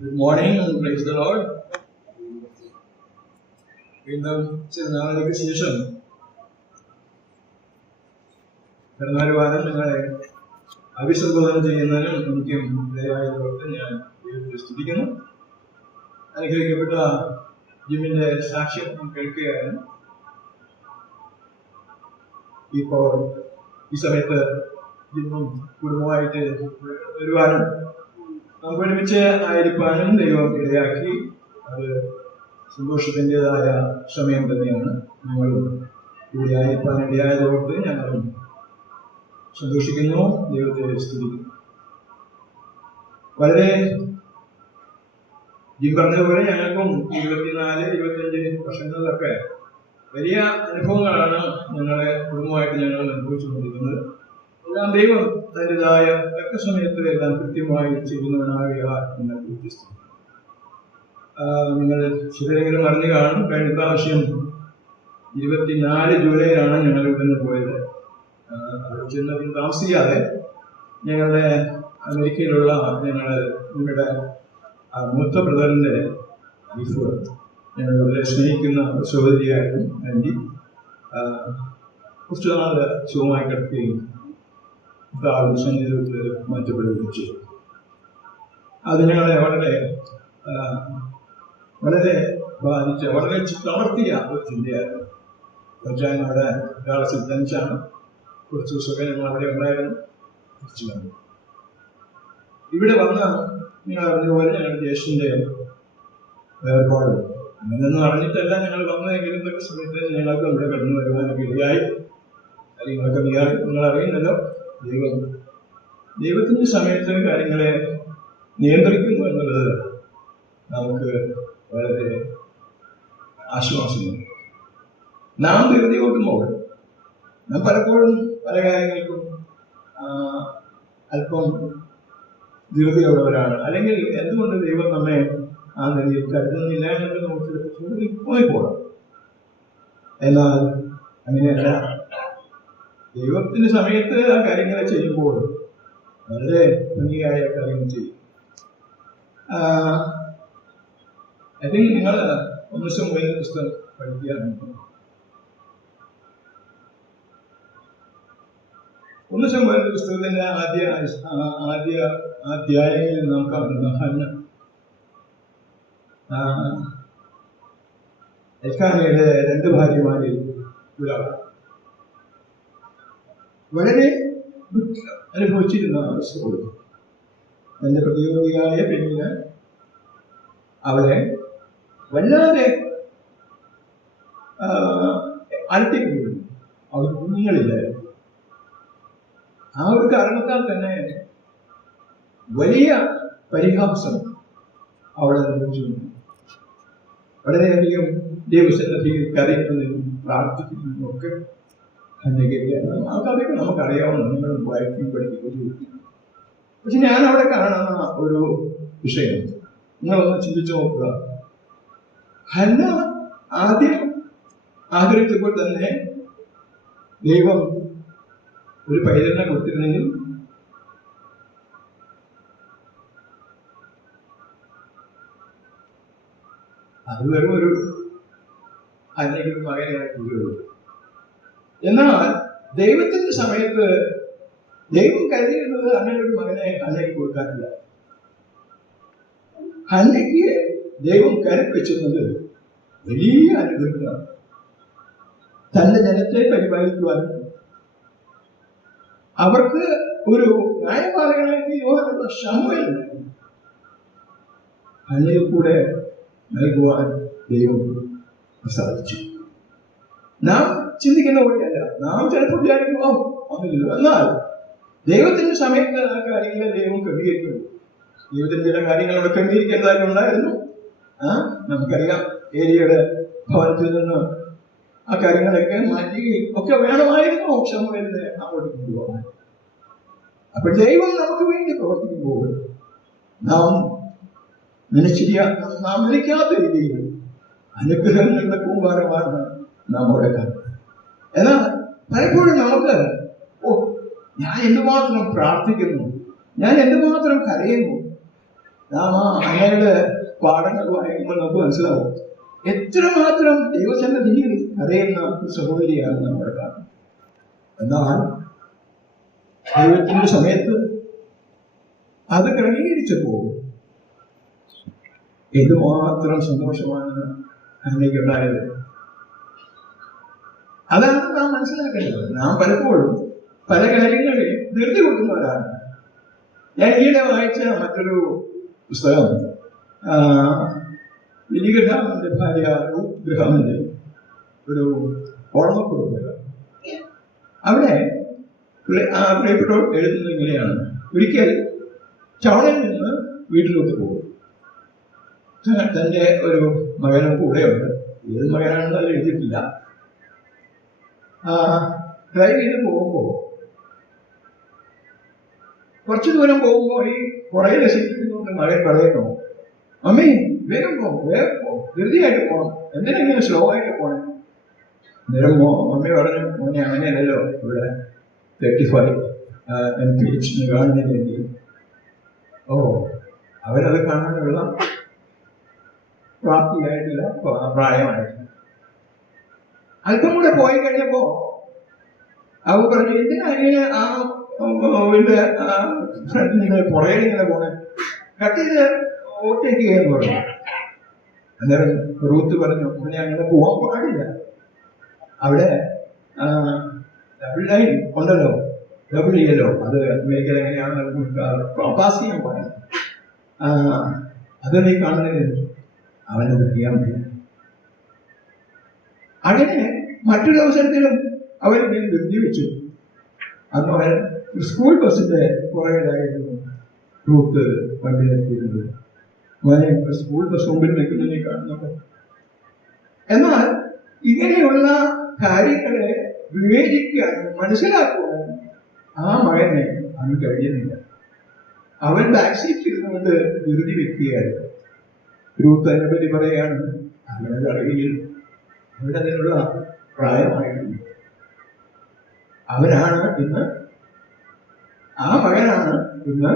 Good morning and praise the Lord. വീണ്ടും ചില നാളുകൾക്ക് ശേഷം വരുന്നൊരു വാരം നിങ്ങളെ അഭിസംബോധന ചെയ്യുന്നതിനും എനിക്കും ഇടയായതോടെ ഞാൻ സ്തുതിക്കുന്നു. അനുഗ്രഹിക്കപ്പെട്ട ജിമ്മിന്റെ സാക്ഷ്യം കേൾക്കുകയായിരുന്നു. ഇപ്പോൾ ഈ സമയത്ത് ജിമ്മും കുടുംബമായിട്ട് വരുവാനും നമുക്ക് ഒരുമിച്ച് ആയിരിക്കാനും ദൈവം ഇടയാക്കി. അത് സന്തോഷത്തിൻ്റെതായ സമയം തന്നെയാണ്. ഞങ്ങളും ഇവിടെ ആയിരിക്കാൻ ഇടയായതോട് ഞങ്ങളും സന്തോഷിക്കുന്നു, ദൈവത്തെ സ്തുതിക്കുന്നു. വളരെ ജിം പറഞ്ഞതുപോലെ ഞങ്ങൾക്കും 24-25 വർഷങ്ങളിലൊക്കെ വലിയ അനുഭവങ്ങളാണ് ഞങ്ങളെ കുടുംബമായിട്ട് ഞങ്ങൾ അനുഭവിച്ചുകൊണ്ടിരിക്കുന്നത്. എല്ലാം ദൈവം തൻ്റെതായ തക്ക സമയത്ത് എല്ലാം കൃത്യമായി ചെയ്യുന്നവനാകിയാൽ നിങ്ങൾ വ്യത്യസ്തം. നിങ്ങൾ ചിലരെങ്കിലും അറിഞ്ഞു കാണും, കഴിഞ്ഞ പ്രാവശ്യം 24 ജൂലൈയിലാണ് ഞങ്ങൾ ഇവിടെ നിന്ന് പോയത്. അവിടെ ചെന്നതിന് താമസിക്കാതെ ഞങ്ങളുടെ അമേരിക്കയിലുള്ള നമ്മുടെ മൂത്ത ബ്രദറിൻ്റെ വൈഫ്, ഞങ്ങൾ വളരെ സ്നേഹിക്കുന്ന സഹോദരിയായിരുന്നു ആൻറ്റി, കുറച്ചു നാൾ സുഖമായി കിടക്കുകയും സന്നിധിയിൽ മാറ്റപ്പെടുകയും ചെയ്തു. അത് ഞങ്ങളെ വളരെ ബാധിച്ച, വളരെ തളർത്തിയ ഒരു ചിന്തയായിരുന്നു. തീർച്ചയായും അവിടെ ഒരാളെ സിദ്ധാനിച്ചാണ് കുറച്ച് ദിവസമൊക്കെ ഞങ്ങൾ അവിടെ ഉണ്ടായിരുന്നു. തിരിച്ചു വന്നു. ഇവിടെ വന്ന നിങ്ങൾ അറിഞ്ഞതുപോലെ ഞങ്ങളുടെ ജ്യേഷ്ഠൻ്റെ വേർപാട് അങ്ങനെയൊന്നും അറിഞ്ഞിട്ടല്ല ഞങ്ങൾ വന്നതെങ്കിലും ഇതൊക്കെ സമയത്ത് ഞങ്ങൾക്ക് ഇവിടെ കടന്നു വരുവാനൊക്കെ ഇടയായി. കാര്യങ്ങളൊക്കെ നിങ്ങൾ അറിയുന്നല്ലോ. ദൈവത്തിൻ്റെ സമയത്ത് കാര്യങ്ങളെ നിയന്ത്രിക്കുന്നു എന്നുള്ളത് നമുക്ക് വളരെ ആശ്വാസമുണ്ട്. നാം ധൃതി കൂട്ടുമ്പോൾ നാം പലപ്പോഴും പല കാര്യങ്ങൾക്കും അല്പം ധൃതിയുള്ളവരാണ്. അല്ലെങ്കിൽ എന്തുകൊണ്ട് ദൈവം നമ്മെ ആ നിലയിൽ കരുതുന്നില്ല എന്നൊക്കെ നമുക്ക് പോയിപ്പോകാം. എന്നാൽ അങ്ങനെയല്ല. ദൈവത്തിൻ്റെ സമയത്ത് ആ കാര്യങ്ങൾ ചെയ്യുമ്പോൾ വളരെ ഭംഗിയായ കാര്യങ്ങൾ ചെയ്യും. ഐ തിങ്ക് നിങ്ങൾ 1 ശമൂവേൽ പുസ്തകം പഠിക്കുകയാണെങ്കിൽ 1 ശമൂവേൽ പുസ്തകത്തിന്റെ ആദ്യ അധ്യായങ്ങളിൽ നാം കാണുന്ന ഹന്ന, എൽക്കാനയുടെ 2 ഭാര്യമാരിൽ ഒരാളാണ്. വളരെ ദുഃഖം അനുഭവിച്ചിരുന്ന അവസ്ഥ. തന്റെ പ്രതിയോഗിയായ പെണ്ണിന് അവരെ വല്ലാതെ അലട്ടിക്കൊണ്ടിരുന്നു. അവർ കുഞ്ഞുങ്ങളില്ലായിരുന്നു. ആ ഒരു കാരണത്താൽ തന്നെ വലിയ പരിഹാസം അവളെ അനുഭവിച്ചിരുന്നു. വളരെയധികം ദൈവസന്നിധിയിൽ കരയുന്നതിനും പ്രാർത്ഥിക്കുന്നതിനും ഒക്കെ അതൊക്കെ നമുക്കറിയാവുന്ന, നിങ്ങൾ വായിക്കുകയും പഠിക്കുകയും ചെയ്യും. പക്ഷെ ഞാൻ അവിടെ കാണുന്ന ഒരു വിഷയം നിങ്ങളൊന്ന് ചിന്തിച്ചു നോക്കുക. ഹന്ന ആദ്യം ആഗ്രഹിച്ചപ്പോൾ തന്നെ ദൈവം ഒരു പൈതലിനെ കൊടുത്തിരുന്നെങ്കിൽ അത് വെറും ഒരു ഹന്നയ്ക്ക് ഒരു മകനായിട്ടുള്ളൂ. എന്നാൽ ദൈവത്തിന്റെ സമയത്ത് ദൈവം കരുതിയിരുന്നത് അങ്ങനെ ഒരു മകനെ ഹന്നയ്ക്ക് കൊടുക്കാറില്ല. ഹന്നയ്ക്ക് ദൈവം കരുപ്പിച്ചിരുന്നത് വലിയ അനുഗ്രഹമാണ്. തന്റെ ജനത്തെ പരിപാലിക്കുവാനും അവർക്ക് ഒരു ന്യായപാലകനായിട്ട് യോഹനുള്ള ശമൂവേലിനെ ഹന്നയിൽ കൂടെ നൽകുവാൻ ദൈവം സാധിച്ചു. നാം ചിന്തിക്കുന്ന പോലെയല്ല. നാം ചിലപ്പോൾ വിചാരിക്കുമോ ഒന്നുമില്ല. എന്നാൽ ദൈവത്തിന്റെ സമയത്ത് ആ കാര്യങ്ങളെ ദൈവം ക്രമീകരിക്കുന്നു. ദൈവത്തിന്റെ ചില കാര്യങ്ങളോട് ക്രമീകരിക്കേണ്ടതായിട്ടുണ്ടായിരുന്നു. നമുക്കറിയാം, ഏലിയയുടെ ഭവനത്തിൽ നിന്ന് ആ കാര്യങ്ങളൊക്കെ മാറ്റി ഒക്കെ വേണമായിരുന്നു ശമൂവേലിനെ അങ്ങോട്ട് കൊണ്ടുപോകാൻ. അപ്പോൾ ദൈവം നമുക്ക് വേണ്ടി പ്രവർത്തിക്കുമ്പോൾ നാം നനയ്ക്കാത്ത രീതിയിൽ അനുഗ്രഹങ്ങളുടെ കൂമ്പാരമാണ് നാം അവിടെ കാണുന്നത്. എന്നാൽ പലപ്പോഴും നമുക്ക് ഞാൻ എന്തുമാത്രം പ്രാർത്ഥിക്കുന്നു, ഞാൻ എന്തുമാത്രം കരയുന്നു, നാം ആ അങ്ങയുടെ പാഠങ്ങൾ വായിക്കുമ്പോൾ നമുക്ക് മനസ്സിലാവും എത്രമാത്രം ദൈവസന്നിധിയിൽ അറിയുന്ന സഹോദരിയാണ് നമ്മുടെ കാണുന്നത്. എന്നാൽ ദൈവത്തിന്റെ സമയത്ത് അത് ക്രമീകരിച്ചപ്പോൾ എന്തുമാത്രം സന്തോഷമാണ് അന്നയ്ക്കുണ്ടായത്. അതാണ് നാം മനസ്സിലാക്കേണ്ടത്. നാം പലപ്പോഴും പല കാര്യങ്ങളെയും ധൃതി കൂട്ടുന്നവരാണ്. ഞാൻ ഈയിടെ വായിച്ച മറ്റൊരു പുസ്തകം ബില്ലി ഗ്രഹാമിന്റെ ഭാര്യ റൂത്ത് ഗ്രഹാമിന്റെ ഒരു ഓർമ്മക്കുറിപ്പ്. അവിടെ പ്രിയപ്പെട്ടവർ എഴുതുന്നത് ഇങ്ങനെയാണ്: ഒരിക്കൽ ടൗണിൽ നിന്ന് വീട്ടിലോട്ട് പോകും. തൻ്റെ ഒരു മകനും കൂടെയുണ്ട്. ഏത് മകനാണെന്ന് അത് എഴുതിയിട്ടില്ല. ഡ്രൈവ് ചെയ്ത് പോകുമ്പോൾ കുറച്ചു ദൂരം പോകുമ്പോൾ ഈ പുറകിലെ സീറ്റിൽ മകൻ പറയുന്നു, മമ്മി വേഗം പോകും, വേഗം പോകും, ധൃതിയായിട്ട് പോകണം, എന്തിനെങ്കിലും സ്ലോ ആയിട്ട് പോകണം. അന്നേരം മമ്മി പറഞ്ഞു, മോനെ അങ്ങനെയല്ലല്ലോ, ഇവിടെ 35 MPH കാണുന്നില്ലെങ്കിൽ. ഓ, അവരത് കാണാനുള്ള പ്രാപ്തിയായിട്ടില്ല, പ്രായമായിട്ടില്ല. അല്പം കൂടെ പോയി കഴിഞ്ഞപ്പോ അവ പറഞ്ഞു, എന്തിനാ ഇങ്ങനെ ആ ഫ്രണ്ടിങ്ങനെ പുറകെ ഇങ്ങനെ പോണേ, കട്ട് ചെയ്ത് ഓട്ടേക്ക് എന്ന് പറഞ്ഞു. അന്നേരം റൂത്ത് പറഞ്ഞു, അങ്ങനെ അങ്ങനെ പോകാൻ പാടില്ല, അവിടെ ഡബിൾ ലൈൻ ഉണ്ടല്ലോ, ഡബിൾ ചെയ്യല്ലോ, അത് അമേരിക്കയിൽ എങ്ങനെയാണ് പാസ് ചെയ്യാൻ പറയുന്നത്, അത് നീ കാണുന്നില്ല. അവനെ ചെയ്യാൻ പറ്റില്ല. അങ്ങനെ മറ്റൊരു അവസരത്തിലും അവൻ ഇങ്ങനെ ധൃതി വെച്ചു. അന്ന് അവൻ സ്കൂൾ ബസ്സിന്റെ പുറകിലായിരുന്നു റൂത്ത് വണ്ടി നിർത്തിയിരുന്നത്. അവനെ സ്കൂൾ ബസ് മുമ്പിൽ നിൽക്കുന്നതിനെ കാണുന്നുണ്ട്. എന്നാൽ ഇങ്ങനെയുള്ള കാര്യങ്ങളെ വിവേചിക്കാനും മനസ്സിലാക്കുവാനും ആ മകനെ അന്ന് കഴിയുന്നില്ല. അവൻ ബാക്ക് സീറ്റിൽ ഇരുന്നുകൊണ്ട് ധൃതി വെക്കുകയായിരുന്നു. റൂത്ത് അതിനെ പറ്റി പറയുകയാണ്, അവനത് അറിയില്ല, അവിടെ അതിനുള്ള പ്രായമായിട്ടുണ്ട്. അവനാണ് ഇന്ന്, ആ മകനാണ് ഇന്ന്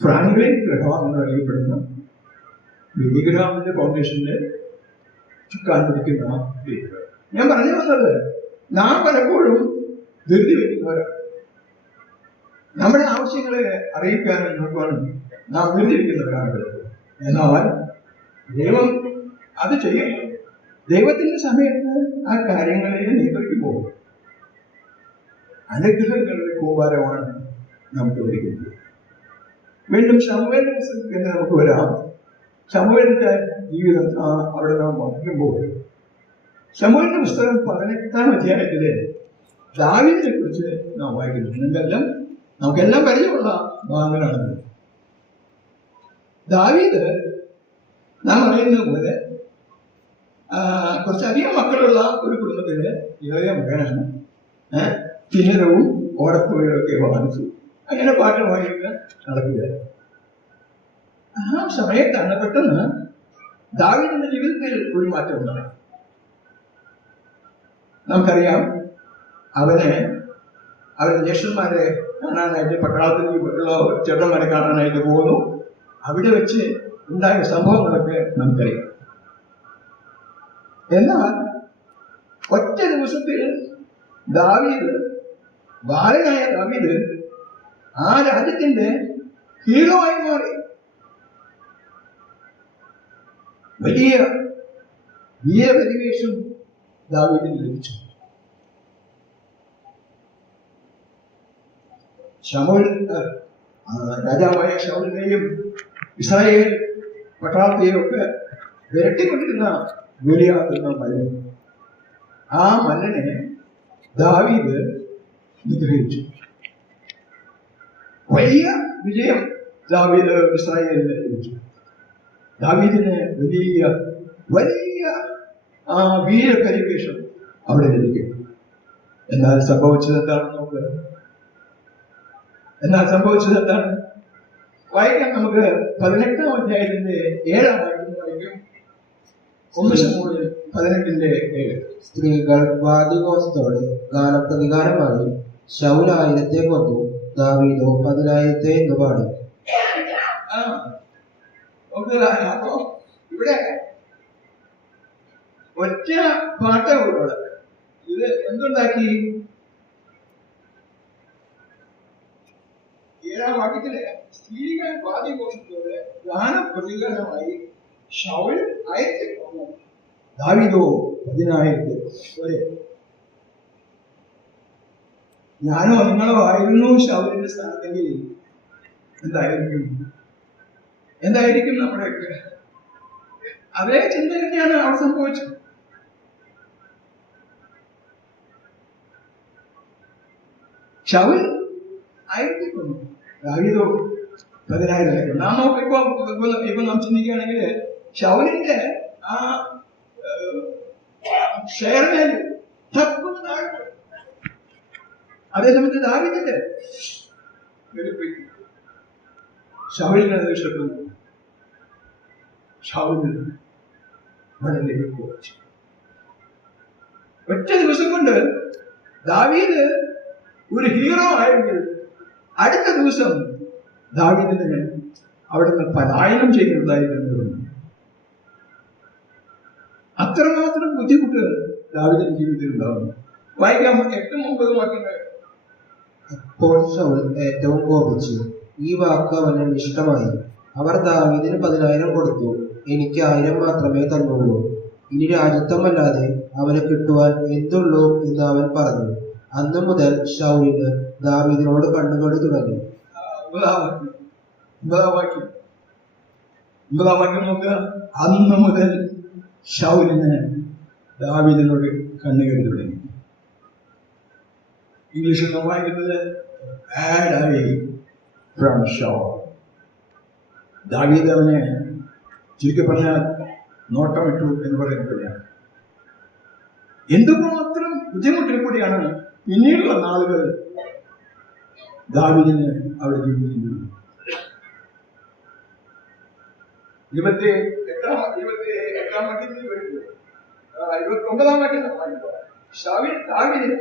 ഫ്രാങ്ക്ലിൻ ഗ്രഹാം എന്നറിയപ്പെടുന്ന ബില്ലി ഗ്രഹാമിന്റെ ഫൗണ്ടേഷന്റെ ചുക്കാൻ പിടിക്കുന്ന വ്യക്തികൾ. ഞാൻ പറഞ്ഞു വന്നത്, നാം പലപ്പോഴും ധൃതി വെക്കുന്നവരാണ്. നമ്മുടെ ആവശ്യങ്ങളെ അറിയിക്കാനും നോക്കുവാനും നാം ധൃതി വെക്കുന്നവരാണ്. എന്നാൽ ദൈവം അത് ചെയ്യണം. ദൈവത്തിന്റെ സമയത്ത് ആ കാര്യങ്ങളെ നിയന്ത്രിക്കുമ്പോൾ അനുഗ്രഹങ്ങളുടെ കൂമ്പാരമാണ് നമുക്ക് ലഭിക്കുന്നത്. വീണ്ടും ശമൂവേലിന്റെ പുസ്തകത്തിൽ നമുക്ക് വരാം. ശമൂവേലിന്റെ ജീവിതം അവിടെ നാം വായിക്കുമ്പോൾ ശമൂവേലിന്റെ പുസ്തകം 18-ാം അധ്യായത്തിലെ ദാവീദിനെ കുറിച്ച് നാം വായിക്കുന്നു. നമുക്കെല്ലാം പരിചയമുള്ള ഭാഗങ്ങളാണ്. ദാവീദ് നാം അറിയുന്നത് പോലെ കുറച്ചധികം മക്കളുള്ള ഒരു കുടുംബത്തിലെ ഇളയ മകനാണ്. കിന്നരവും ഓടത്തുകയും ഒക്കെ വാങ്ങിച്ചു. അങ്ങനെ പാട്ട് വായിക്കുക നടക്കുകയായിരുന്നു. ആ സമയത്താണ് പെട്ടെന്ന് ദാവീദിന്റെ ജീവിതത്തിൽ ഒരു മാറ്റം ഉണ്ടായി. നമുക്കറിയാം, അവരുടെ ജ്യേഷ്ഠന്മാരെ കാണാനായിട്ട് പട്ടാളത്തിൽ ഉള്ള ചേട്ടന്മാരെ കാണാനായിട്ട് പോകുന്നു. അവിടെ വെച്ച് ഉണ്ടായ സംഭവങ്ങളൊക്കെ നമുക്കറിയാം. എന്നാൽ ഒറ്റ ദിവസത്തിൽ ബാലനായ ദാവീദ് ആ രാജ്യത്തിന്റെ ഹീറോ ആയി മാറി. വലിയ വീരപരിവേഷം ദാവീദിന് ലഭിച്ചു. രാജാവായ ശൗലിനെയും ഇസ്രായേൽ പട്ടാളത്തെയും ഒക്കെ വിരട്ടിക്കൊണ്ടിരുന്ന ഗോലിയാത്ത് എന്ന മല്ലൻ, ആ മല്ലനെ ദാവീദ് നിഗ്രഹിച്ചു. വലിയ വിജയം ദാവീദ് ഇസ്രായേലിന് ലഭിച്ചു. ദാവീദിന് വലിയ വീരപരിവേഷം അവിടെ ലഭിക്കും. എന്നാൽ സംഭവിച്ചത് എന്താണ്? വായിക്കാൻ നമുക്ക് 18-ാം അധ്യായത്തിന്റെ 7-ാം വാക്യം വായിക്കും. 1 ശമൂവേൽ 18:7. സ്ത്രീകൾ വാദ്യഘോഷത്തോടെ ഗാനപ്രതികാരമായി ശൗൽ 1000 കൊന്നു, ദാവീദോ 10,000 എന്ന് പാടി. അപ്പൊ ഇവിടെ ഒറ്റ പാട്ടേ ഉള്ളൂ. ഇത് എന്തുണ്ടാക്കി? 7-ാം വാക്യത്തില് സ്ത്രീകൾ വാദിഘോഷത്തോടെ ഗാനപ്രതികരണമായി ശൗൽ അയച്ചു പോന്നു. ദാവീദോ 10,000 ഞാനോ നിങ്ങളോ ആയിരുന്നു ശൗലിന്റെ സ്ഥാനത്തെങ്കിൽ എന്തായിരിക്കും നമ്മുടെയൊക്കെ അതേ ചിന്ത തന്നെയാണ് അവിടെ സംഭവിച്ചത്. ശൗൽ 1000 കൊന്നു, ദാവീദോ 10,000. നാം ഇപ്പൊ നാം ചിന്തിക്കുകയാണെങ്കിൽ ശൗലിന്റെ ആ ഷെയറിനെ അതേസമയത്ത് ദാവീദിന്റെ ശൗലിനെ ഇഷ്ടപ്പെടുന്നു. ശൗലിൽ വളരെ കുറച്ച് ഒറ്റ ദിവസം കൊണ്ട് ദാവീദ് ഒരു ഹീറോ ആയെങ്കിൽ അടുത്ത ദിവസം ദാവീദിനെ അവിടുന്ന് പലായനം ചെയ്യുന്നതായിരുന്നു. അത്രമാത്രം ബുദ്ധിമുട്ട് ദാവീദിന്റെ ജീവിതത്തിൽ ഉണ്ടാവുന്നു. വായിക്കാം 8-9 വാക്യങ്ങൾ. അപ്പോൾ ശൗൽ ഏറ്റവും കോപിച്ചു, ഈ വാക്ക് അവന് ഇഷ്ടമായി. അവർ ദാവീദിന് 10,000 കൊടുത്തു, എനിക്ക് 1000 മാത്രമേ തന്നുള്ളൂ. ഇനി രാജ്യത്വമല്ലാതെ അവന് കിട്ടുവാൻ എന്തുള്ളൂ എന്ന് അവൻ പറഞ്ഞു. അന്നു മുതൽ ശൗലിന് ദാവീദിനോട് കണ്ണുകടി തുടങ്ങി. അന്ന് മുതൽ ശൗലിന് ദാവീദിനോട് കണ്ണുകടി തുടങ്ങി. ഇംഗ്ലീഷിൽ നാം വായിക്കുന്നത് ഫ്രം ഷൗൽ. ദാവീദ് അവനെ ചുരുക്കി പറഞ്ഞാൽ നോട്ടമിട്ടു എന്ന് പറയുന്നതാണ്. എന്തുമാത്രം ബുദ്ധിമുട്ടിൽ കൂടിയാണ് പിന്നീടുള്ള നാളുകൾ ദാവീദിന് അവിടെ ജീവിക്കുന്നത്. 28-ാം വാക്യത്തിൽ വരുമ്പോൾ 29-ാം വാക്യം ശൗൽ ദാവീദിനെ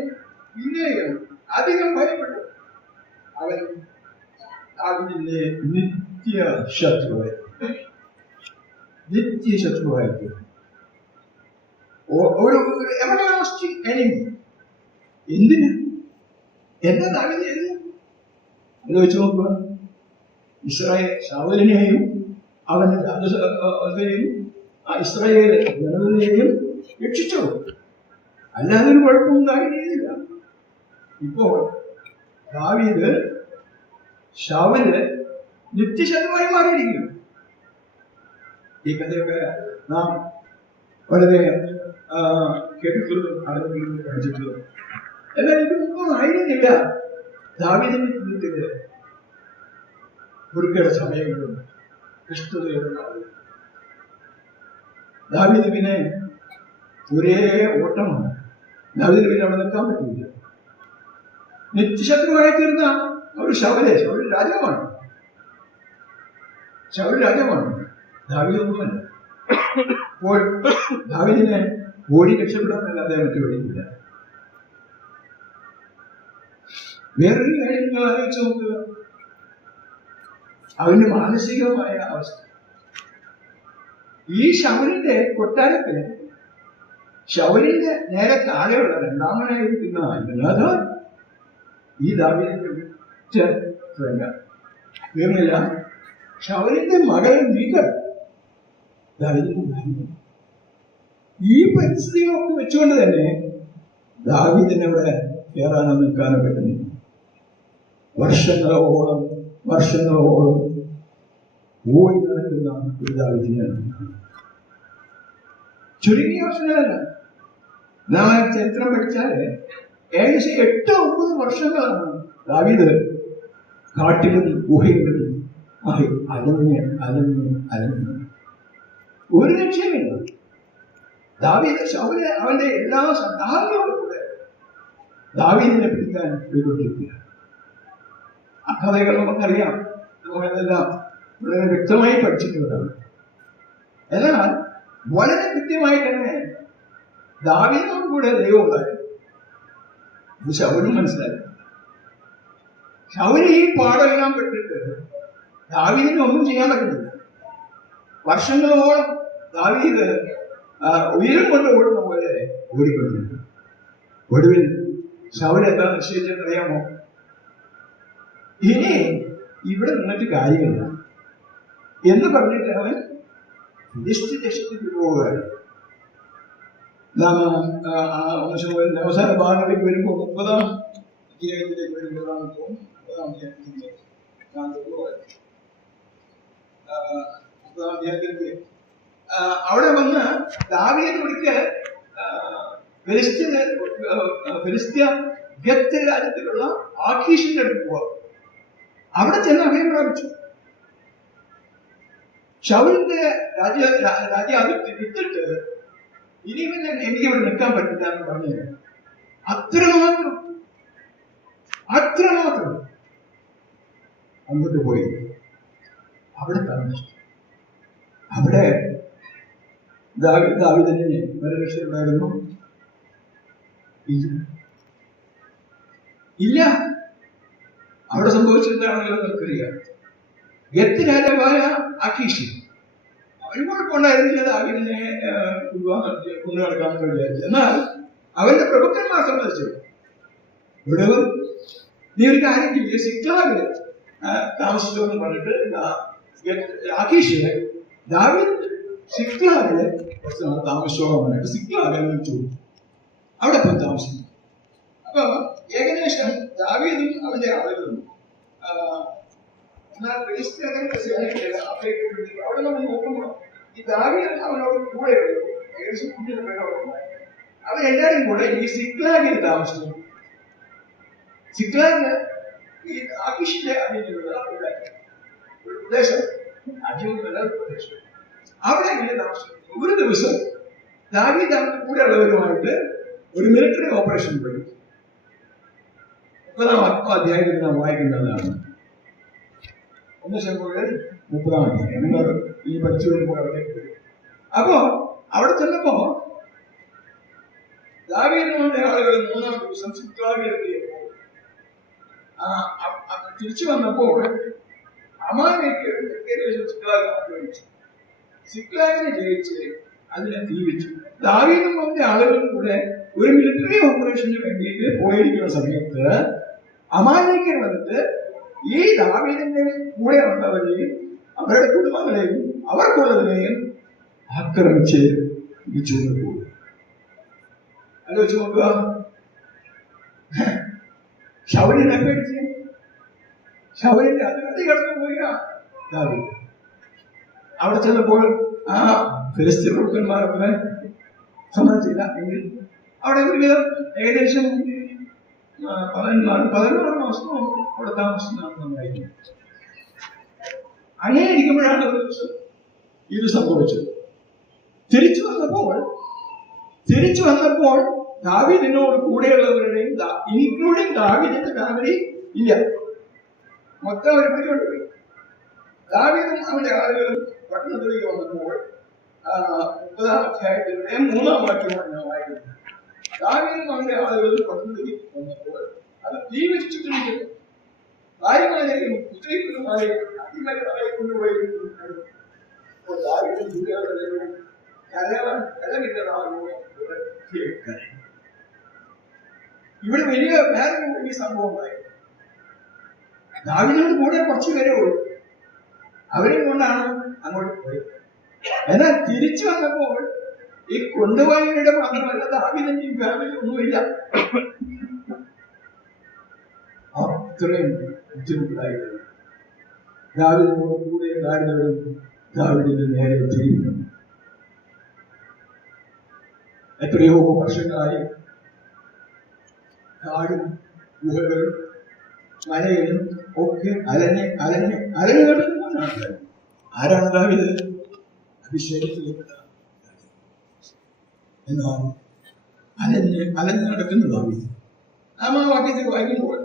പിന്നെയും അധികം ഭയപ്പെട്ടു. അവൻ ദാവീദിന്റെ നിത്യ ശത്രുവായിട്ട് ഒരു എവർലാസ്റ്റിംഗ് എനിമി. എന്തിന്? എന്താ ദാവീദ് ചെയ്തത്? അത് വെച്ച് നോക്കുക. ഇസ്രായേൽ ശൗലിനെയും അവന്റെ രാജസേനയും ഇസ്രായേൽ ജനതയെയും രക്ഷിച്ചു. അല്ലാതെ ഒരു കുഴപ്പമൊന്നും ദാവീദ് ചെയ്തില്ല. ഇപ്പോൾ ദാവീദ് ശൗലിന് നിത്യശത്രുവായി മാറിയിരിക്കുന്നു. ഈ കഥയൊക്കെ നാം വളരെ കേട്ടിട്ടുള്ളതും അറിഞ്ഞിട്ടുള്ളതും പഠിച്ചിട്ടുള്ളതും. എന്നാൽ ഇതൊന്നും ആയിരുന്നില്ല ദാവീദിന്റെ ജീവിതത്തില് കുറുക്കയുടെ സമയങ്ങളും ക്രിസ്തുതയുടെ നാളുകൾ. ദാവീദ് പിന്നെ ഒരേ ഓട്ടമാണ്. ദാവീദിന് പിന്നെ അവിടെ നിൽക്കാൻ പറ്റില്ല. നിത്യശത്രുവായി തീർന്ന ഒരു ശൗൽ രാജാവാണ്. ദാവീദൊന്നുമല്ല. അപ്പോൾ ദാവീദിനെ ഓടി രക്ഷപ്പെടാനല്ലാതെ മറ്റു വഴിയില്ല. വേറൊരു കാര്യം നിങ്ങൾ ആലോചിച്ച് നോക്കുക. അവന്റെ മാനസികമായ അവസ്ഥ. ഈ ശൗലിന്റെ കൊട്ടാരത്തിന് ശൗലിന്റെ നേരെ താഴെയുള്ള രണ്ടാമനായിരിക്കുന്ന ഈ ദാവീദിന്റെ തീർന്നില്ല. ശൗലിന്റെ മകൾ മീഖൾ ദാവീദിന്റെ. ഈ പരിസ്ഥിതികളൊക്കെ വെച്ചുകൊണ്ട് തന്നെ ദാവീദിനെ ഇവിടെ കയറാനോ നിൽക്കാനോ പറ്റുന്നില്ല. വർഷങ്ങളോളം ഓടി നടക്കുന്ന ഒരു ദാവീദിനെയാണ്. ചുരുങ്ങിയ വർഷങ്ങളല്ല. നാം ചരിത്രം പഠിച്ചാല് ഏകദേശം 8-9 വർഷങ്ങളാണ് ദാവീദ് കാട്ടിലും ഗുഹയിലും അലഞ്ഞ് ഒരു രക്ഷയുമില്ല. ദാവീദ് ശൗല് അവന്റെ എല്ലാ സന്താനങ്ങളോടും കൂടെ ദാവീദിനെ പിടിക്കാൻ പോയിക്കൊണ്ടിരിക്കുക. ആ കഥകൾ നമുക്കറിയാം. നമുക്കതെല്ലാം വളരെ വ്യക്തമായി പഠിച്ചിട്ടുള്ളതാണ്. എന്നാൽ വളരെ കൃത്യമായി തന്നെ ദാവീദിനോട് കൂടെ ദൈവം ഉണ്ടായിരുന്നു. ഇത് ശൗലും മനസ്സിലായി. ശൗല് ഈ പാടെല്ലാം പെട്ടിട്ട് ദാവീദിന് ഒന്നും ചെയ്യാൻ പറ്റുന്നില്ല. വർഷങ്ങളോളം ദാവീദ് ഉയരം കൊണ്ട് ഓടുന്ന പോലെ ഓടിക്കൊണ്ടിരുന്നു. ഒടുവിൽ ശൗൽ എന്താ നിശ്ചയിച്ചെന്ന് അറിയാമോ? ഇനി ഇവിടെ നിന്നിട്ട് കാര്യമില്ല എന്ന് പറഞ്ഞിട്ട് അവൻ ഫിലിസ്ത്യ ദേശത്തേക്ക് പോവുകയാണ്. നാം അവസാന ഭാഗത്തേക്ക് വരുമ്പോൾ 30-ാം അധ്യായത്തിലേക്ക് വരുമ്പോഴാണ് തോന്നുന്നു. 30-ാം അധ്യായത്തിലേക്ക് അവിടെ വന്ന് ദാവീദ് ഒരിക്കൽ ഫിലിസ്ത്യ ഗത്ത് രാജ്യത്തിലുള്ള ആഖീഷിന്റെ അടുത്ത് പോവാം. അവിടെ ചെന്ന് അഭയം പ്രാപിച്ചു. ശൗലിന്റെ രാജ്യാധിപത്യം വിട്ടിട്ട് ഇനി എനിക്ക് ഇവിടെ നിൽക്കാൻ പറ്റില്ല എന്ന് പറഞ്ഞു. അത്രമാത്രം അങ്ങോട്ട് പോയി അവിടെ താമസിച്ചു. അവിടെ ദാവീദിന് പരിരക്ഷയുണ്ടായിരുന്നു ഇല്ല. അവിടെ സംഭവിച്ചെന്താണെന്ന് നമുക്കറിയാം. ഗത്ത് രാജാവായ അഖീഷ് അവന് കുഴപ്പമുണ്ടായിരുന്നില്ല ദാവീദിനെ കൊണ്ടു നടക്കാമെന്ന് വിചാരിച്ചു. എന്നാൽ അവന്റെ പ്രഭുക്കന്മാർ സമ്മതിച്ചു, ഇവിടെ നീ ഒരു കാര്യം ചെയ്യ, സിക്ലാഗില് താമസിച്ചോ എന്ന് പറഞ്ഞിട്ട് അഖീഷ് ദാവീദ് സിക്ലാഗില് താമസിച്ചോളാൻ പറഞ്ഞിട്ട് സിക്ലാഗിൽ വിളിച്ചു. അവിടെ പോയി താമസിച്ചു. അപ്പൊ ഏകദേശം ദാവീദും അവന്റെ ആളുകളും അവിടെ നമ്മൾ നോക്കുമ്പോൾ ഈ ദാവീദ് അവനോട് കൂടെ ഏകദേശം 100 പേരോടുണ്ടായി. അവരെല്ലാരും കൂടെ ഈ സിക്ലാഗിൽ താമസിച്ചു. സിക്ലാഗ് ഈ ആഖീഷിന്റെ അധീനതയുള്ള ഒരു പ്രദേശം, പ്രദേശം. അവിടെ എങ്ങനെ താമസിച്ചു. ഒരു ദിവസം ദാവീദ് അവരുടെ കൂടെയുള്ളവരുമായിട്ട് ഒരു മിലിറ്ററി ഓപ്പറേഷൻ പോയി. 30-ാം അധ്യായത്തിൽ നാം വായിക്കുന്നതാണ്. 1 ശമൂവേൽ 30-ാം അധ്യായം. നിങ്ങൾ ഈ പഠിച്ചു വരുമ്പോൾ അവിടേക്ക് വരും. അപ്പോ അവിടെ ചെന്നപ്പോ ദാവീദിന്റെ ആളുകൾ 3-ാം ദിവസം സിക്ലാഗിലെത്തിയപ്പോൾ തിരിച്ചു വന്നപ്പോൾ അമാലേക്ക് സിക്ലാഗ് ആക്രമിച്ചു. സിക്ലാഗിനെ ജയിച്ച് അതിനെ തീവിച്ചു. ദാവീദും അവന്റെ ആളുകളും കൂടെ ഒരു മിലിറ്ററി ഓപ്പറേഷന് വേണ്ടിയിട്ട് പോയിരിക്കുന്ന സമയത്ത് അമാലേക്കർ വന്നിട്ട് ഈ ദാവീദിന്റെ കൂടെ വന്നവരെയും അവരുടെ കുടുംബങ്ങളെയും അവർക്കുള്ളതിനെയും ആക്രമിച്ച് പോകും. ആലോചിച്ച് നോക്കുക. ശൗലിനെ പേടിച്ച് ശൗലിന്റെ അതിർത്തി കടന്നു പോയി ദാവീദ്. അവിടെ ചെന്നപ്പോൾ ആ ഫിലിസ്ത്യ പ്രഭുക്കന്മാരൊക്കെ സമ്മതിച്ചില്ല. എങ്കിൽ അവിടെ ഒരുവിധം ഏകദേശം 16 മാസവും അവിടെ താമസിക്കുന്നതായിരുന്നു. അങ്ങനെ ഇരിക്കുമ്പോഴാണ് ഒരു ദിവസം ഇത് സംഭവിച്ചത്. തിരിച്ചു വന്നപ്പോൾ ദാവീദിനോട് കൂടെയുള്ളവരുടെയും ഇൻക്ലൂഡിങ് ദാവീദിന്റെ ഫാമിലി ഇല്ല, മൊത്തം ഒരു പിടികൊണ്ടുപോയി. ദാവീദും അവന്റെ ആളുകളും പട്ടണത്തിലേക്ക് വന്നപ്പോൾ 30-ാം അധ്യായത്തിന്റെ 3-ാം വാക്യമാണ് ഞാൻ വായിക്കുന്നത്. ദാവീദും അവന്റെ ആളുകളും പട്ടണത്തിലേക്ക് വന്നപ്പോൾ അത് തീ വെച്ചിട്ടിരിക്കുന്നു. ഭാര്യമാരെയും പുത്രികളുമാരെയും അതിമകളായി കൊണ്ടുപോയി ദാവീദും ഇവിടെ വലിയ വേറെ വലിയ സംഭവം ഉണ്ടായി. ദാവീദിന്റെ കൂടെ കുറച്ചു പേരേ ഉള്ളൂ. അവരെയും കൊണ്ടാണ് അങ്ങോട്ട് പോയത്. എന്നാൽ തിരിച്ചു വന്നപ്പോൾ ഈ കൊണ്ടുപോയവരുടെ മാത്രമല്ല ദാവീദിന്റെയും ഫാമിലി ഒന്നുമില്ല. അത്രയും ബുദ്ധിമുട്ടായിരുന്നു. ദാവീദിനോട് കൂടെ ഉണ്ടായിരുന്നവരും ദാവീദിന്റെ നേരെ തിരിഞ്ഞു. എത്രയോ വർഷങ്ങളായി കാടും ഗുഹകളും മലയിലും ഒക്കെ അലഞ്ഞ് നടക്കുന്നതാണ്. ആരാണ് ദാവീദ്? അഭിഷേകത്തിൽപ്പെട്ട. എന്നാൽ അലഞ്ഞ് നടക്കുന്ന ദാവീദ്. 4-ാം വാക്യത്തിൽ വായിക്കുമ്പോൾ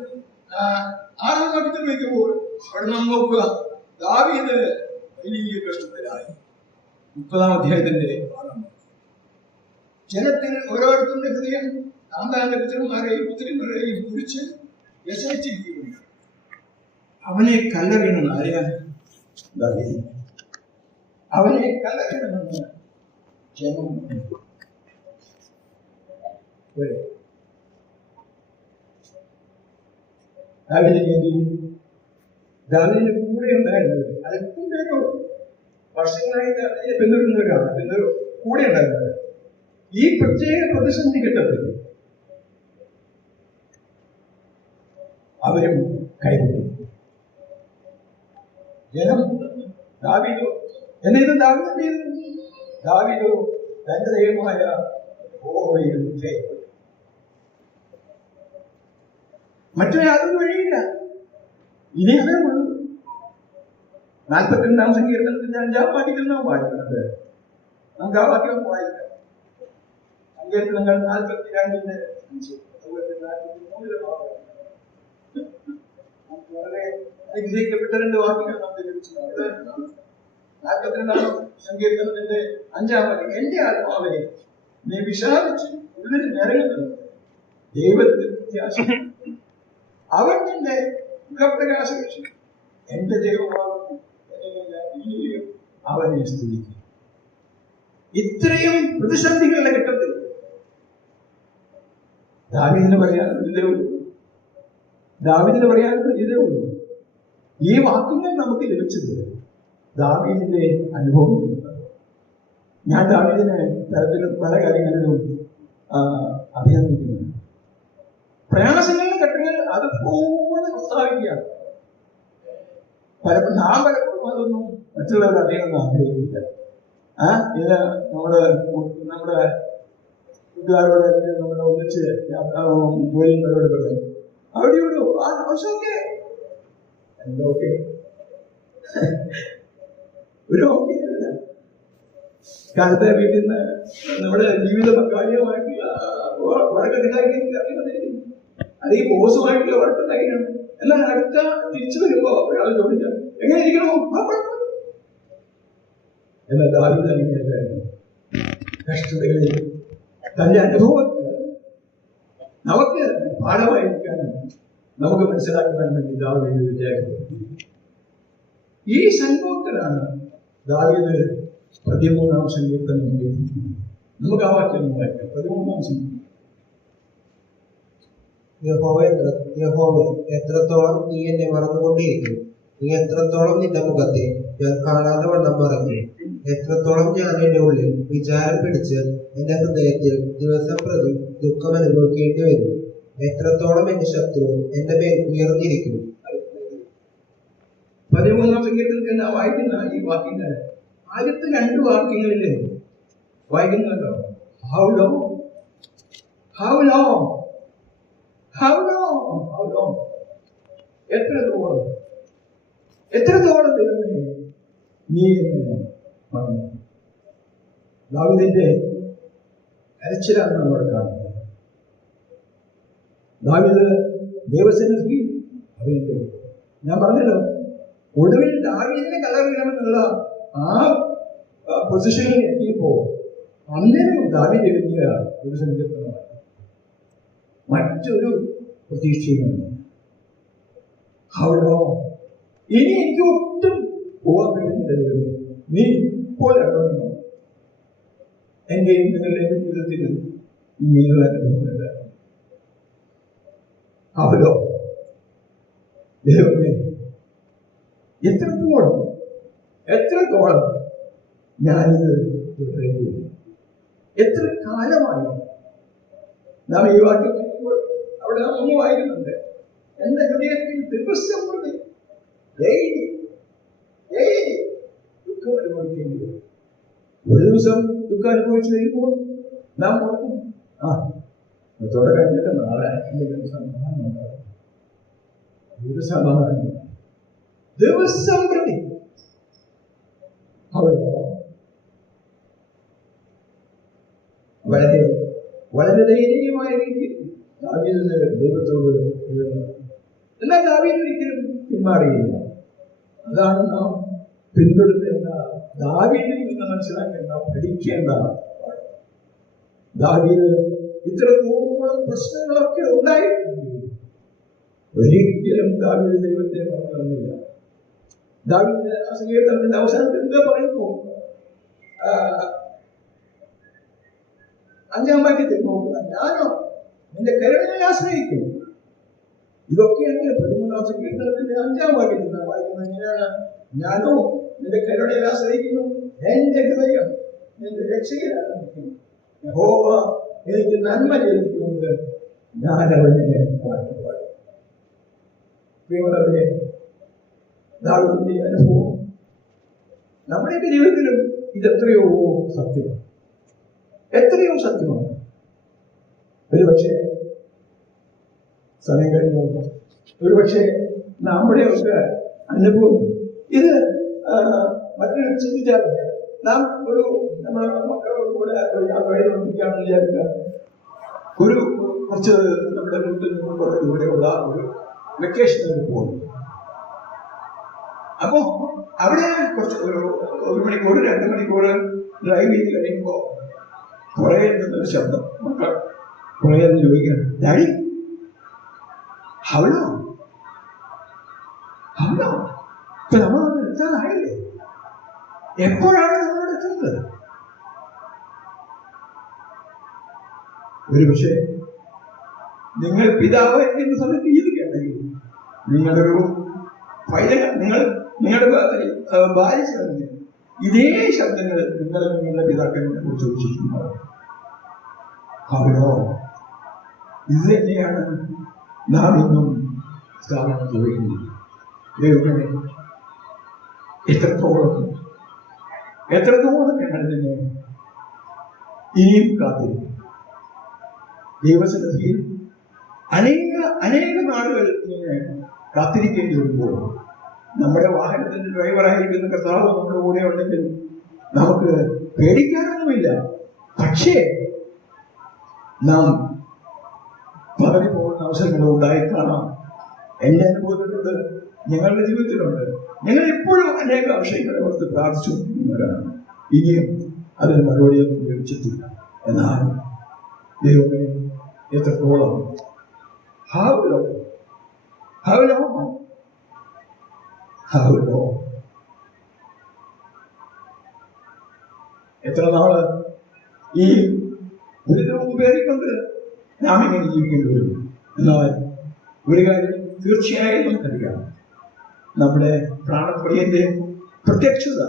6-ാം വാക്യത്തിൽ വായിക്കുമ്പോൾ അവിടെ നാം നോക്കുക, ദാവീദ് വലിയ കഷ്ടത്തിലായി. 30-ാം അധ്യായത്തിന്റെ 6-ാം ജനത്തിന് ഓരോരുത്തരുടെ ഹൃദയം താന്താന്റെ പുത്രന്മാരെയും പുത്രിമാരെയും കുറിച്ച് വ്യസനിച്ചിരിക്കുന്നു. അവനെ കല്ലെറിയണം അറിയാൻ ദാവീദ്. അവനെ കലക്കണമെന്ന് ജനം ദാവീദിന്റെ കൂടെ ഉണ്ടായിരുന്നത് അല്പം പേരോ വർഷങ്ങളായിട്ട് അതിനെ പിന്തുടരുന്നവരാണ്, കൂടെ ഉണ്ടായിരുന്നത്. ഈ പ്രത്യേക പ്രതിസന്ധി ഘട്ടത്തിൽ അവരും കൈവിട്ടു. ജനം ദാവീദോ എന്നത് ദാവീദോ തന്റെ ദൈവമായ യഹോവയിൽ ജയപ്പെട്ടു. മറ്റു യാതൊരു വഴിയില്ല. ഇനി അതേ ഉള്ളൂ. 42-ാം സങ്കീർത്തനത്തിന്റെ 5-ാം വാക്യത്തിൽ നാം വായിക്കുന്നത്. നമുക്ക് ആ വാക്യം വായിക്കാം. സങ്കീർത്തനങ്ങൾ 42-ന്റെ 5. വളരെ അനുഗ്രഹിക്കപ്പെട്ട 2 വാക്യങ്ങൾ നമുക്ക് ലഭിച്ചത്. 42-ാം സങ്കീർത്തനത്തിന്റെ 5-ാം വാക്യം, എന്റെ ആത്മാവെ നീ വിഷാദിച്ച് ഉള്ളിൽ നിറയുന്നത് ദൈവത്തിൽ പ്രത്യാശിക്കും, അവൻ നിന്റെ മുഖപ്രകാശിച്ചു, എന്റെ ദൈവമാകുന്നു അവനെ സ്തുതിക്കും. ഇത്രയും പ്രതിസന്ധികളുടെ ഘട്ടത്തിൽ ദാവീദിന് പറയാനുള്ള ഇതേ ഉള്ളൂ. ഈ വാക്യങ്ങൾ നമുക്ക് ലഭിച്ചത് ദാവീദിന്റെ അനുഭവം. ഞാൻ ദാവീദിനെ പല കാര്യങ്ങളിലും അഭിനന്ദിക്കുന്നു. പ്രയാസങ്ങളുടെ ഘട്ടങ്ങൾ അതുപോലെ പ്രസ്താവിക്കുകയാണ്. പലപ്പോഴും അതൊന്നും മറ്റുള്ളവർ അറിയണമെന്ന് ആഗ്രഹിക്കില്ല. ഇത് നമ്മുടെ കൂട്ടുകാരോട് അല്ലെങ്കിൽ നമ്മുടെ ഒന്നിച്ച് ജോലിക്കാരോട് പറയാം, അവിടെയോടോ ആവശ്യമൊക്കെ എന്തൊക്കെ ഒരു ഓക്കെ കാലത്തെ വീട്ടിൽ നിന്ന് നമ്മുടെ ജീവിത പങ്കാളിയുമായിട്ടുള്ള വഴക്കുണ്ടായിരിക്കും, അല്ലെങ്കിൽ ബോസുമായിട്ടുള്ള വഴക്കുണ്ടായിരിക്കണം. എന്നാൽ അടുത്ത തിരിച്ചു വരുമ്പോ ഒരാൾ ചോദിക്കാം, എങ്ങനെ ഇരിക്കണോ? എന്നാൽ ദാവീദ് അങ്ങനെയല്ലായിരുന്നു. കഷ്ടതകളിൽ തന്റെ അനുഭവങ്ങൾ നമുക്ക് പാഠമായിരിക്കാനും നമുക്ക് മനസ്സിലാക്കാൻ വേണ്ടി ദാവീദ് രേഖപ്പെടുത്തി. ഈ സംഭവത്തിലാണ് ദാവീദ് 13-ാം സങ്കീർത്തനം. നമുക്ക് ആ വാക്യം വായിക്കാം. 13-ാം സങ്കീർത്തനം. യഹോവേ, എത്രത്തോളം നീ എന്നെ മറന്നുകൊണ്ടിരിക്കും? നീ എത്രത്തോളം നിന്റെ മുഖത്തെ ഞാൻ കാണാതെ വണ്ണം മറഞ്ഞു? എത്രത്തോളം ഞാൻ എന്റെ ഉള്ളിൽ വിചാരം പിടിച്ച് എന്റെ ഹൃദയത്തിൽ ദിവസം പ്രതി ദുഃഖം അനുഭവിക്കേണ്ടി വരും? എത്രത്തോളം എന്റെ ശത്രു എന്റെ മേൽ ഉയർന്നിരിക്കും? 13-ാം സങ്കീർത്തനത്തിൽ നാം വായിക്കുന്ന ഈ വാക്യങ്ങൾ ആദ്യത്തെ 2 വാക്യങ്ങളില് വായിക്കുന്നുണ്ടോ? How long? എത്രത്തോളം ദൈവമേ നീ എന്നെ മറന്നു? ദാവീദിന്റെ കരച്ചിലാണ് നമ്മൾ കാണുന്നത്. ദാവീദ് ദൈവസന്നിധിയിൽ അറിയുന്നു. ഞാൻ പറഞ്ഞല്ലോ, ഒടുവിൽ ദാവീദിനെ കലറിയണമെന്നുള്ള ആ പൊസിഷനിൽ എത്തിയപ്പോ അന്നേരം ദാവീദ് എഴുതിയ ഒരു സങ്കീർത്തനമാണ്. മറ്റൊരു പ്രതീക്ഷയുമാണ്. അവിടെ ഇനി എനിക്ക് ഒട്ടും പോകാൻ പറ്റുന്നില്ല ദൈവമേ, നീ ഇപ്പോൾ ഇറങ്ങുന്നു. എന്റെയും നിങ്ങളുടെയും ജീവിതത്തിൽ ഇങ്ങനെയുള്ള അനുഭവമില്ല. അവരോ ദൈവമേ, എത്രത്തോളം ഞാനിത് തുടരുന്നു? എത്ര കാലമായി? നാം ഈ വാക്യം വായിക്കുമ്പോൾ അവിടെ നാം ഒന്ന് വായിക്കുന്നുണ്ട്, എന്റെ ഹൃദയത്തിൽ ദിവസം പ്രതി ദുഃഖം അനുഭവിക്കേണ്ടി വരും. ഒരു ദിവസം ദുഃഖം അനുഭവിച്ചു കഴിയുമ്പോൾ നാം ഓർക്കും, അതോടെ കഴിഞ്ഞിട്ട് നാളെ എന്തെങ്കിലും സമാധാനം ഉണ്ടാകും. ഒരു സമാധാനം ദിവസം പ്രതി. വളരെ ദയനീയമായ രീതിയിൽ ദാവീദ് ദൈവത്തോട് എഴുതുന്നു. എന്നാൽ ദാവീദ് ഒരിക്കലും പിന്മാറിയില്ല. അതാണ് നാം പിന്തുടരേണ്ട, ദാവീദിൽ നിന്ന് മനസ്സിലാക്കേണ്ട, പഠിക്കേണ്ട. ദാവീദ് ഇത്രത്തോളം പ്രശ്നങ്ങളൊക്കെ ഉണ്ടായിട്ടുണ്ട്, ഒരിക്കലും ദാവീദ് ദൈവത്തെ മറന്നില്ല. ദാവീദിന്റെ സങ്കീർത്തനത്തിന്റെ അവസാനത്തിൽ എന്താ പറയുന്നു? 5-ാം വാക്യത്തിൽ നോക്കുക, ഞാനോ നിന്റെ കരുണയെ ആശ്രയിക്കും. ഇതൊക്കെയാണെങ്കിൽ 13-ാം സങ്കീർത്തനത്തിന്റെ 5-ാം വാക്യത്തിൽ നാം വായിക്കുന്നത് എങ്ങനെയാണ്? ഞാനോ നിന്റെ കരുണയെ ആശ്രയിക്കുന്നു, എന്റെ ഹൃദയം നിന്റെ രക്ഷകനായിരിക്കുന്നു. യഹോവ എനിക്ക് നന്മ ചെയ്തിട്ടുണ്ട്, ഞാൻ അവനെ പാട്ടുപാടും. പ്രിയമുള്ളവരെ, ദാവീദിന്റെ അനുഭവം നമ്മുടെ ജീവിതത്തിലും ഇതെത്രയോ സത്യമാണ്, എത്രയോ സത്യമാണ്. ഒരുപക്ഷെ സമയം കഴിഞ്ഞു, ഒരുപക്ഷെ നമ്മുടെ ഒക്കെ അനുഭവം ഇത് മറ്റൊരു ചിന്തിച്ചാൽ നാം നമ്മുടെ മക്കളോട് കൂടെ ഒരു യാത്ര ചെയ്തുകൊണ്ടിരിക്കുകയാണെന്ന് വിചാരിക്കുക. കുറച്ച് നമ്മുടെ വീട്ടിൽ നിന്നും കുറേ ദൂരെയുള്ള ഒരു വെക്കേഷനിൽ പോകുന്നു. അപ്പോൾ അവിടെ കുറച്ച് ഒരു മണിക്കൂർ 2 മണിക്കൂർ ഡ്രൈവ് ചെയ്ത് കഴിയുമ്പോൾ കുറേ എന്നൊരു ശബ്ദം. മക്കൾ കുറേ എന്ന് ചോദിക്കണം, ഡാഡി ഹൗലോ ഹൗലോ. ഇപ്പൊ നമ്മളോട് എത്താനായില്ലേ? എപ്പോഴാണ് നമ്മളോട് എത്തുന്നത്? ഒരു പക്ഷേ നിങ്ങൾ പിതാവ് എന്ന സമയത്ത് ഇത് കേട്ടെങ്കിൽ നിങ്ങളൊരു നിങ്ങളുടെ ബാധിച്ചു ഇതേ ശബ്ദങ്ങൾ നിങ്ങളുടെ പിതാക്കന്മാരെ കുറിച്ച് ചോദിച്ചിട്ടുണ്ടാവും. ഹൗലോ. ഇത് തന്നെയാണ് നാം ഇന്നും സ്ഥാപനം ചോദിക്കുന്നത്. ദൈവമേ, എത്രത്തോളം ഞങ്ങൾ തന്നെ ഇനിയും കാത്തിരിക്കും. ദൈവസന്നിധിയിൽ അനേക നാളുകൾ ഇങ്ങനെ കാത്തിരിക്കേണ്ടി വരുമ്പോൾ നമ്മുടെ വാഹനത്തിന്റെ ഡ്രൈവറായിരിക്കുന്ന കർത്താവ് നമ്മുടെ കൂടെ ഉണ്ടെങ്കിൽ നമുക്ക് പേടിക്കാനൊന്നുമില്ല. പക്ഷേ നാം പറഞ്ഞു പോകുന്ന അവസരങ്ങൾ ഉണ്ടായി കാണാം. എന്റെ അനുഭവത്തിലുണ്ട്, ഞങ്ങളുടെ ജീവിതത്തിലുണ്ട്. ഞങ്ങൾ എപ്പോഴും അനേക വിഷയങ്ങളെ ഓർത്ത് പ്രാർത്ഥിച്ചുകൊണ്ടിരിക്കുന്നവരാണ്. ഇനിയും അതിന് മറുപടിയൊന്നും ലഭിച്ചിട്ടില്ല. എന്നാൽ ദൈവമേ, എത്രത്തോളം ഹൗലോ എത്ര നാള് ഈ ദുരിതവും പേറിക്കൊണ്ട് നാം ഇങ്ങനെ ജീവിക്കേണ്ടി വരും. എന്നാൽ ഒരു കാര്യം തീർച്ചയായും നമുക്കറിയാം, നമ്മുടെ പ്രാണപ്രിയന്റെ പ്രത്യക്ഷത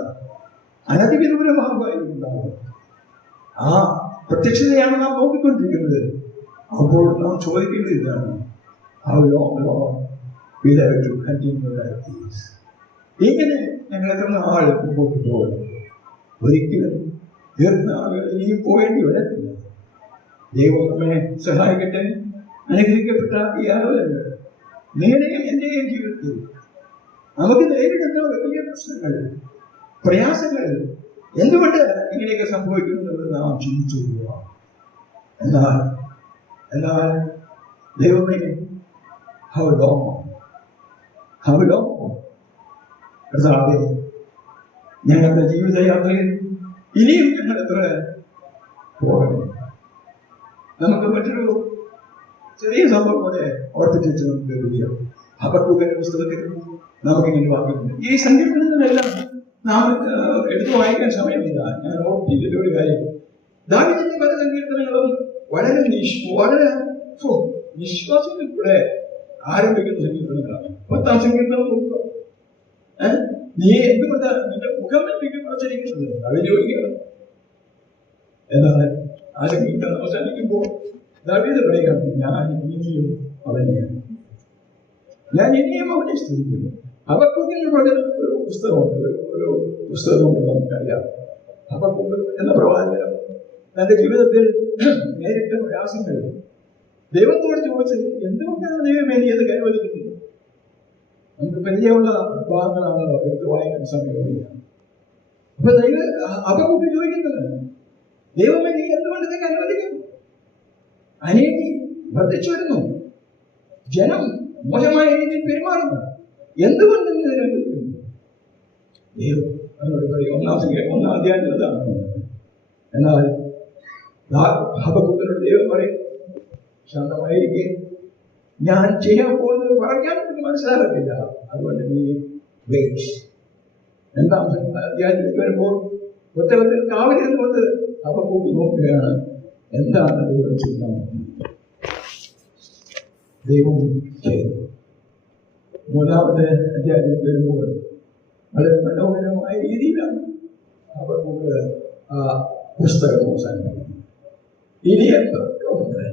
അനധിവിദൂരമാകുമായിരുന്നുണ്ടാവും. ആ പ്രത്യക്ഷതയാണ് നാം നോക്കിക്കൊണ്ടിരിക്കുന്നത്. അപ്പോൾ നാം ചോദിക്കേണ്ടത് ഇതാണ്, how long Lord will I to continue like this? ഇങ്ങനെ ഞങ്ങൾ എത്ര നാൾ മുമ്പോട്ട് പോകും? ഒരിക്കലും ദീർഘനാളുകൾ ഇനിയും പോകേണ്ടി വരത്തില്ല. ദൈവം നമ്മെ സഹായിക്കട്ടെ. അനുഗ്രഹിക്കപ്പെട്ട ഈ ആലോചനകൾ നിങ്ങളുടെയും എന്റെയും ജീവിതത്തിൽ നമുക്ക് നേരിടുന്ന വലിയ പ്രശ്നങ്ങൾ, പ്രയാസങ്ങൾ എന്തുകൊണ്ട് ഇങ്ങനെയൊക്കെ സംഭവിക്കുന്നത് നാം ചിന്തിച്ചു പോവുക. എന്നാൽ ദൈവമേ, ഹൗ ലോങ് കർത്താവേ, ഞങ്ങളുടെ ജീവിതയാത്രയിൽ ഇനിയും ഞങ്ങൾ എത്ര പോകണം? നമുക്ക് മറ്റൊരു ചെറിയ സംഭവം കൂടെ ഓർപ്പിച്ചു നമുക്ക് വിളിക്കാം. ഹബക്കൂക്കിന്റെ പുസ്തകത്തിൽ നമുക്കിങ്ങനെ വാക്കുന്നുണ്ട്. ഈ സങ്കീർത്തനങ്ങളെല്ലാം നാം എടുത്തു വായിക്കാൻ സമയമില്ല. ഞാൻ ഓർപ്പിച്ചിട്ട് ഒരു കാര്യം, ദാവീദിന്റെ പല സങ്കീർത്തനങ്ങളും വളരെ വിശ്വാസത്തിൽ കൂടെ ആരംഭിക്കുന്ന സങ്കീർത്തനങ്ങളാണ്. 10-ാം സങ്കീർത്തനം നോക്കുക, നീ എന്തുകൊണ്ടാണ് നിന്റെ മുഖം എനിക്ക് കുറച്ചിരിക്കുന്നത് അവൻ ചോദിക്കണം. എന്നാൽ ആ സങ്കീർത്തനം അവസാനിക്കുമ്പോൾ ദാവീദ് പറയുകയാണ്, ഞാൻ ഇനിയും അവനെ സ്തുതിക്കുന്നു. ഹബക്കൂക്കിൽ ഒരു പുസ്തകമുണ്ട്, ഒരു പുസ്തകമുണ്ട് നമുക്കറിയാം. ഹബക്കൂക്ക് എന്ന പ്രവാചകൻ തന്റെ ജീവിതത്തിൽ നേരിട്ട പ്രയാസങ്ങൾ ദൈവത്തോട് ചോദിച്ചത്, എന്തുകൊണ്ടാണ് ദൈവമേ നീ അത് കൈവരിക്കുന്നത്? നമുക്ക് പരിചയമുള്ള ഭാഗങ്ങളാണല്ലോ, എടുത്ത് വായിക്കാൻ സമയമില്ല. അപ്പൊ ഹബക്കൂക്ക് ചോദിക്കുന്നത്, ദൈവമേ നീ എന്തുകൊണ്ട് ഇത് കൈവരിക്കുന്നു? അനേകി വർദ്ധിച്ചു വരുന്നു, ജനം മോശമായ രീതിയിൽ പെരുമാറുന്നു, എന്തുകൊണ്ട് നീ ഇത് കൈവരിക്കുന്നു? ദൈവം എന്നോട് പറയും, 1-ാം അധ്യായത്തിൽ ഇതാണ്. എന്നാൽ ഹബക്കൂക്കിനോട് ദൈവം പറയും, ശാന്തമായിരിക്കെ, ഞാൻ ചെയ്യാൻ പോകുന്നത് പറയാൻ എനിക്ക് മനസ്സിലാകത്തില്ല, അതുകൊണ്ട് നീ വെയിറ്റ്, രണ്ടാം അധ്യായത്തിലേക്ക് വരുമ്പോൾ പുസ്തകത്തിൽ കാവലിരുന്നുകൊണ്ട് ഹബക്കൂക്ക് നോക്കുകയാണ് എന്താണ് ദൈവം ചെയ്യാൻ പോകുന്നത്. ദൈവം ചെയ്തു. മൂന്നാമത്തെ അധ്യായത്തിലേക്ക് വരുമ്പോൾ വളരെ മനോഹരമായ രീതിയിലാണ് ഹബക്കൂക്ക് ആ പുസ്തകം അവസാനിപ്പിക്കുന്നത്. ഇനിയൊക്കെ ഉണ്ട്.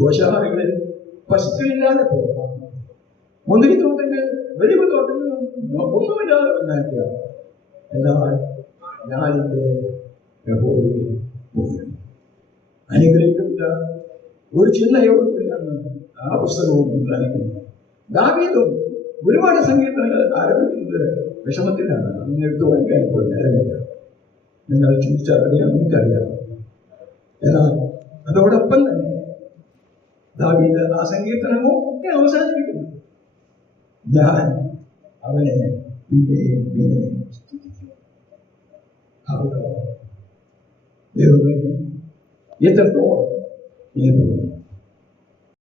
ഗോശാലകളിൽ പശുക്കളില്ലാതെ പോകാം, മുന്തിരിത്തോട്ടങ്ങൾ വലിയ തോട്ടങ്ങളും ഒന്നുമില്ലാതെ ഉണ്ടാക്കിയ, എന്നാൽ ഞാനിൻ്റെ യഹോവയെ പോകും. അനുഗ്രഹിക്കപ്പെട്ട ഒരു ചിന്തയോടുകൂടിയാണ് ആ പുസ്തകവും ഉണ്ടായിരിക്കുന്നത്. ദാവീദും ഒരുപാട് സങ്കീർത്തനങ്ങൾ ആരംഭിക്കുന്നത് വിഷമത്തിലാണ്. അങ്ങനെ എടുത്തു വായിക്കാൻ ഇപ്പോൾ നേരമില്ല. നിങ്ങൾ ചിന്തിച്ചാൽ അറിയാം, എനിക്കറിയാം. എന്നാൽ അതോടൊപ്പം തന്നെ ദാവീദ് ആ സങ്കീർത്തനമൊക്കെ അവസാനിപ്പിക്കുന്നു. ഞാൻ അവനെ പിന്നെയും പിന്നെയും സ്തുതിക്കും. ദൈവമേ, എത്രത്തോളം